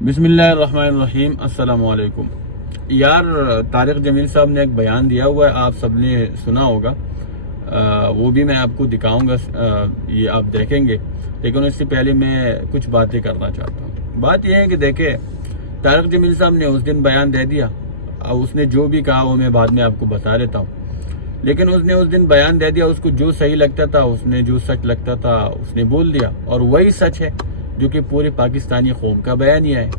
بسم اللہ الرحمن الرحیم۔ السلام علیکم یار، طارق جمیل صاحب نے ایک بیان دیا ہوا ہے، آپ سب نے سنا ہوگا، وہ بھی میں آپ کو دکھاؤں گا، یہ آپ دیکھیں گے، لیکن اس سے پہلے میں کچھ باتیں کرنا چاہتا ہوں۔ بات یہ ہے کہ دیکھیں، طارق جمیل صاحب نے اس دن بیان دے دیا، اس نے جو بھی کہا وہ میں بعد میں آپ کو بتا دیتا ہوں، لیکن اس نے اس دن بیان دے دیا، اس کو جو صحیح لگتا تھا، اس نے جو سچ لگتا تھا اس نے بول دیا، اور وہی سچ ہے جو کہ پورے پاکستانی قوم کا بیانیہ ہے۔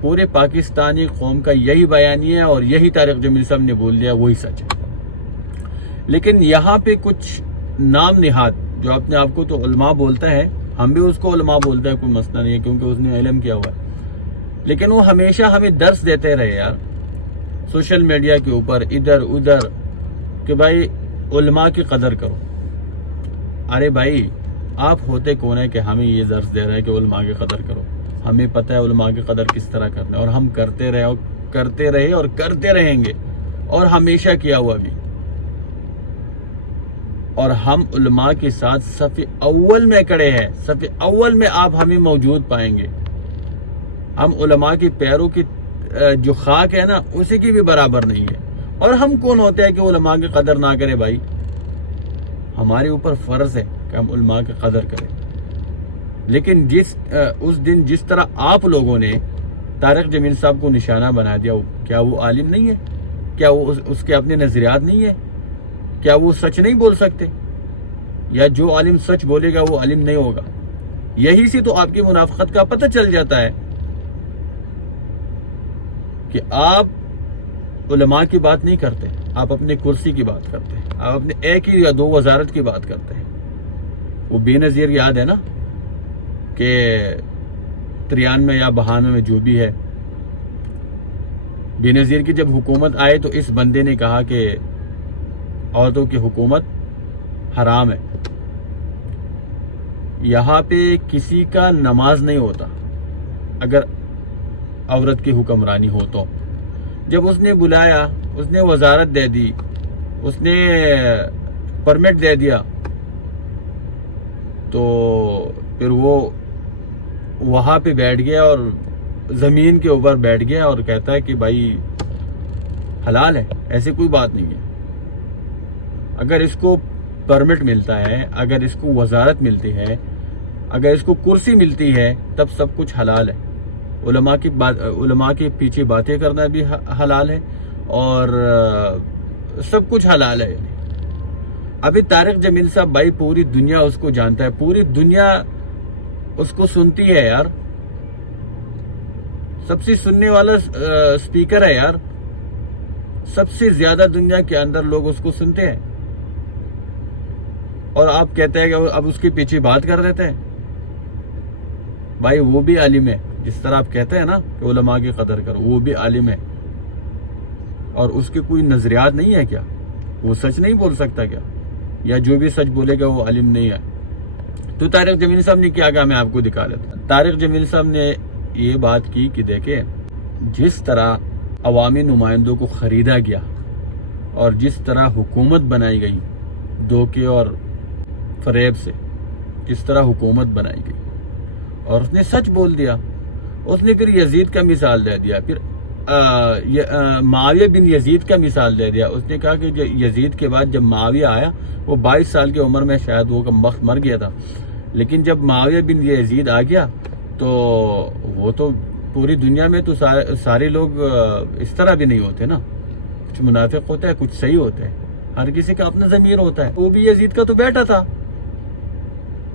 پورے پاکستانی قوم کا یہی بیانیہ ہے، اور یہی طارق جمیل صاحب نے بول دیا، وہی سچ ہے۔ لیکن یہاں پہ کچھ نام نہاد جو اپنے آپ کو تو علماء بولتا ہے، ہم بھی اس کو علماء بولتا ہے، کوئی مسئلہ نہیں ہے، کیونکہ اس نے علم کیا ہوا ہے، لیکن وہ ہمیشہ ہمیں درس دیتے رہے یار، سوشل میڈیا کے اوپر ادھر ادھر، کہ بھائی علماء کی قدر کرو۔ ارے بھائی، آپ ہوتے کون ہے کہ ہمیں یہ درس دے رہے ہیں کہ علماء کی قدر کرو؟ ہمیں پتہ ہے علماء کی قدر کس طرح کرنا ہے، اور ہم کرتے رہے اور کرتے رہیں گے، اور ہمیشہ کیا ہوا بھی۔ اور ہم علماء کے ساتھ صف اول میں کھڑے ہیں، صف اول میں آپ ہمیں موجود پائیں گے۔ ہم علماء کے پیروں کی جو خاک ہے نا، اسی کی بھی برابر نہیں ہے۔ اور ہم کون ہوتے ہیں کہ علماء کی قدر نہ کرے؟ بھائی ہمارے اوپر فرض ہے کہ ہم علماء کی قدر کریں، لیکن اس دن جس طرح آپ لوگوں نے طارق جمیل صاحب کو نشانہ بنا دیا، کیا وہ عالم نہیں ہے؟ کیا وہ اس کے اپنے نظریات نہیں ہے؟ کیا وہ سچ نہیں بول سکتے؟ یا جو عالم سچ بولے گا وہ عالم نہیں ہوگا؟ یہی سے تو آپ کی منافقت کا پتہ چل جاتا ہے کہ آپ علماء کی بات نہیں کرتے، آپ اپنے کرسی کی بات کرتے ہیں، آپ اپنے ایک ہی یا دو وزارت کی بات کرتے ہیں۔ وہ بے نظیر یاد ہے نا کہ 93 یا 92 میں جو بھی ہے، بے نظیر کی جب حکومت آئے تو اس بندے نے کہا کہ عورتوں کی حکومت حرام ہے، یہاں پہ کسی کا نماز نہیں ہوتا اگر عورت کی حکمرانی ہو تو۔ جب اس نے بلایا، اس نے وزارت دے دی، اس نے پرمٹ دے دیا، تو پھر وہ وہاں پہ بیٹھ گیا اور زمین کے اوپر بیٹھ گیا اور کہتا ہے کہ بھائی حلال ہے، ایسی کوئی بات نہیں ہے۔ اگر اس کو پرمٹ ملتا ہے، اگر اس کو وزارت ملتی ہے، اگر اس کو کرسی ملتی ہے، تب سب کچھ حلال ہے۔ علماء کے پیچھے باتیں کرنا بھی حلال ہے، اور سب کچھ حلال ہے۔ ابھی طارق جمیل صاحب بھائی پوری دنیا اس کو جانتا ہے، پوری دنیا اس کو سنتی ہے یار، سب سے سننے والا اسپیکر ہے یار، سب سے زیادہ دنیا کے اندر لوگ اس کو سنتے ہیں، اور آپ کہتے ہیں کہ اب اس کے پیچھے بات کر لیتے ہیں۔ بھائی وہ بھی عالم ہے، جس طرح آپ کہتے ہیں نا کہ علماء کی قدر کرو، وہ بھی عالم ہے، اور اس کے کوئی نظریات نہیں ہے کیا؟ وہ سچ نہیں بول سکتا کیا؟ یا جو بھی سچ بولے گا وہ عالم نہیں ہے؟ تو طارق جمیل صاحب نے کیا کہا، میں آپ کو دکھا لیتا ہوں۔ طارق جمیل صاحب نے یہ بات کی کہ دیکھیں، جس طرح عوامی نمائندوں کو خریدا گیا، اور جس طرح حکومت بنائی گئی دھوکے اور فریب سے، جس طرح حکومت بنائی گئی، اور اس نے سچ بول دیا۔ اس نے پھر یزید کا مثال دے دیا، پھر معاویہ بن یزید کا مثال دے دیا۔ اس نے کہا کہ یزید کے بعد جب معاویہ آیا، وہ 22 سال کی عمر میں شاید وہ وقت مر گیا تھا، لیکن جب معاویہ بن یزید آ گیا تو وہ تو پوری دنیا میں تو سارے لوگ اس طرح بھی نہیں ہوتے نا، کچھ منافق ہوتا ہے، کچھ صحیح ہوتا ہے، ہر کسی کا اپنا ضمیر ہوتا ہے۔ وہ بھی یزید کا تو بیٹا تھا،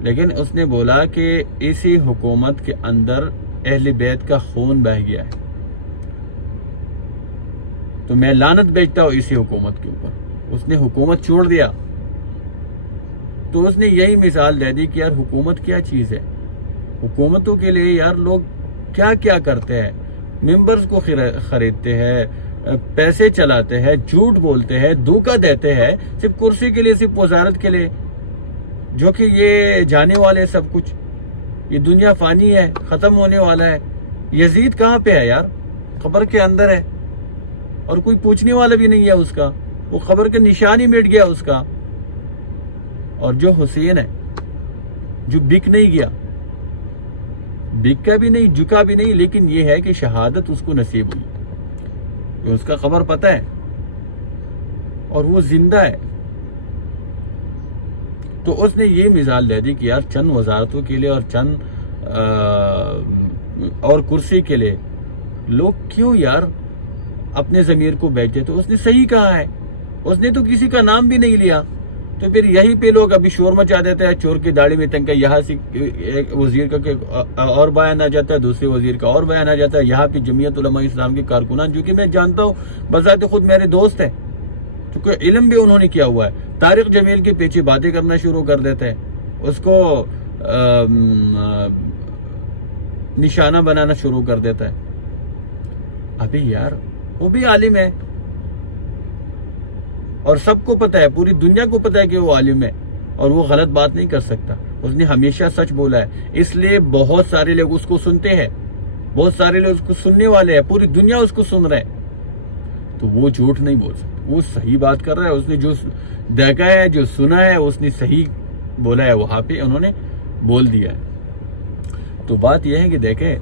لیکن اس نے بولا کہ اسی حکومت کے اندر اہل بیت کا خون بہہ گیا ہے، تو میں لعنت بیچتا ہوں اسی حکومت کے اوپر۔ اس نے حکومت چھوڑ دیا، تو اس نے یہی مثال دے دی کہ یار حکومت کیا چیز ہے، حکومتوں کے لیے یار لوگ کیا کیا کرتے ہیں، ممبرز کو خریدتے ہیں، پیسے چلاتے ہیں، جھوٹ بولتے ہیں، دھوکہ دیتے ہیں، صرف کرسی کے لیے، صرف وزارت کے لیے، جو کہ یہ جانے والے سب کچھ، یہ دنیا فانی ہے، ختم ہونے والا ہے۔ یزید کہاں پہ ہے یار؟ قبر کے اندر ہے، اور کوئی پوچھنے والا بھی نہیں ہے اس کا، وہ قبر کے نشان ہی مٹ گیا اس کا۔ اور جو حسین ہے، جو بک نہیں گیا، بکا بھی نہیں, جھکا بھی نہیں, لیکن یہ ہے کہ شہادت اس کو نصیب ہوئی, کہ اس کا خبر پتہ ہے اور وہ زندہ ہے. تو اس نے یہ مثال دے دی کہ یار چند وزارتوں کے لیے اور چند اور کرسی کے لیے لوگ کیوں یار اپنے ضمیر کو بیچے. تو اس نے صحیح کہا ہے, اس نے تو کسی کا نام بھی نہیں لیا. تو پھر یہی پہ لوگ ابھی شور مچا دیتے ہیں, چور کی داڑھی میں تنکا, یہاں سے ایک وزیر کا اور بیان آ جاتا ہے, دوسرے وزیر کا اور بیان آ جاتا ہے. یہاں پہ جمعیت علماء اسلام کے کارکنان, جو کہ میں جانتا ہوں, بذات خود میرے دوست ہیں, کیونکہ علم بھی انہوں نے کیا ہوا ہے, طارق جمیل کے پیچھے باتیں کرنا شروع کر دیتے ہیں, اس کو نشانہ بنانا شروع کر دیتا ہے. ابھی یار وہ بھی عالم ہے اور سب کو پتہ ہے, پوری دنیا کو پتہ ہے کہ وہ عالم ہے اور وہ غلط بات نہیں کر سکتا. اس نے ہمیشہ سچ بولا ہے, اس لیے بہت سارے لوگ اس کو سنتے ہیں, بہت سارے لوگ اس کو سننے والے ہیں, پوری دنیا اس کو سن رہے ہیں. تو وہ جھوٹ نہیں بول سکتا, وہ صحیح بات کر رہا ہے. اس نے جو دیکھا ہے, جو سنا ہے, اس نے صحیح بولا ہے, وہاں پہ انہوں نے بول دیا ہے. تو بات یہ ہے کہ دیکھیں,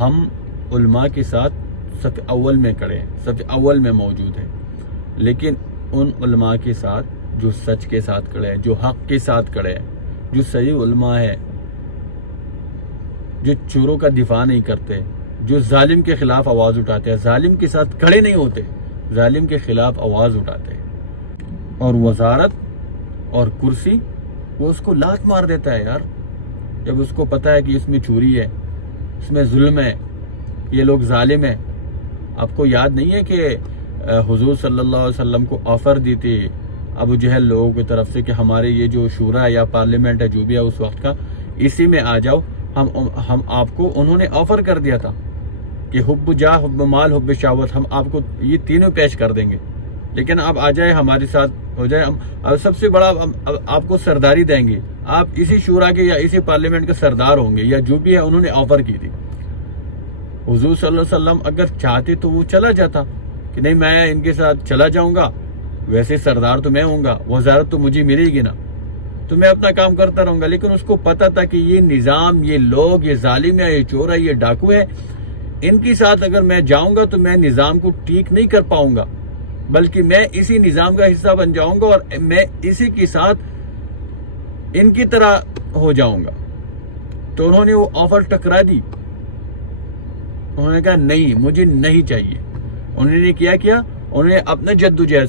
ہم علماء کے ساتھ صف اول میں کھڑے ہیں, صف اول میں موجود ہیں, لیکن ان علماء کے ساتھ جو سچ کے ساتھ کھڑے ہیں, جو حق کے ساتھ کھڑے ہیں, جو صحیح علماء ہے, جو چوروں کا دفاع نہیں کرتے, جو ظالم کے خلاف آواز اٹھاتے ہیں, ظالم کے ساتھ کھڑے نہیں ہوتے, ظالم کے خلاف آواز اٹھاتے ہیں. اور وزارت اور کرسی وہ اس کو لات مار دیتا ہے یار, جب اس کو پتہ ہے کہ اس میں چوری ہے, اس میں ظلم ہے, یہ لوگ ظالم ہیں. آپ کو یاد نہیں ہے کہ حضور صلی اللہ علیہ وسلم کو آفر دی تھی ابو جہل لوگوں کی طرف سے کہ ہمارے یہ جو شورا یا پارلیمنٹ ہے جو بھی ہے اس وقت کا, اسی میں آ جاؤ, ہم آپ کو, انہوں نے آفر کر دیا تھا کہ حب جاہ, حب مال, حب شہوت, ہم آپ کو یہ تینوں پیش کر دیں گے, لیکن آپ آ جائے ہمارے ساتھ ہو جائے, ہم سب سے بڑا آپ کو سرداری دیں گے, آپ اسی شورا کے یا اسی پارلیمنٹ کے سردار ہوں گے, یا جو بھی ہے. انہوں نے آفر کی تھی. حضور صلی اللہ علیہ وسلم اگر چاہتے تو وہ چلا جاتا کہ نہیں میں ان کے ساتھ چلا جاؤں گا, ویسے سردار تو میں ہوں گا, وزارت تو مجھے ملے گی نا, تو میں اپنا کام کرتا رہوں گا. لیکن اس کو پتا تھا کہ یہ نظام, یہ لوگ, یہ ظالم ہے, یہ چور ہے, یہ ڈاکو ہے, ان کے ساتھ اگر میں جاؤں گا تو میں نظام کو ٹھیک نہیں کر پاؤں گا, بلکہ میں اسی نظام کا حصہ بن جاؤں گا اور میں اسی کے ساتھ ان کی طرح ہو جاؤں گا. تو انہوں نے وہ آفر ٹکرا دی, انہوں نے کہا نہیں مجھے نہیں چاہیے. انہوں نے کیا انہوں نے اپنا جدوجہد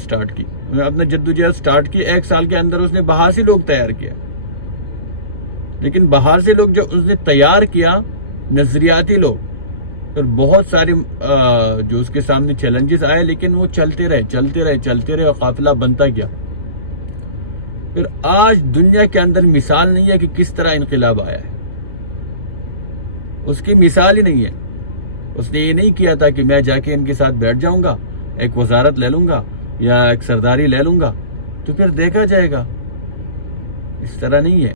سٹارٹ کی, ایک سال کے اندر اس نے باہر سے لوگ تیار کیا. لیکن باہر سے لوگ جو اس نے تیار کیا, نظریاتی لوگ, اور بہت سارے جو اس کے سامنے چیلنجز آئے, لیکن وہ چلتے رہے اور قافلہ بنتا گیا. پھر آج دنیا کے اندر مثال نہیں ہے کہ کس طرح انقلاب آیا ہے, اس کی مثال ہی نہیں ہے. اس نے یہ نہیں کیا تھا کہ میں جا کے ان کے ساتھ بیٹھ جاؤں گا, ایک وزارت لے لوں گا یا ایک سرداری لے لوں گا تو پھر دیکھا جائے گا. اس طرح نہیں ہے.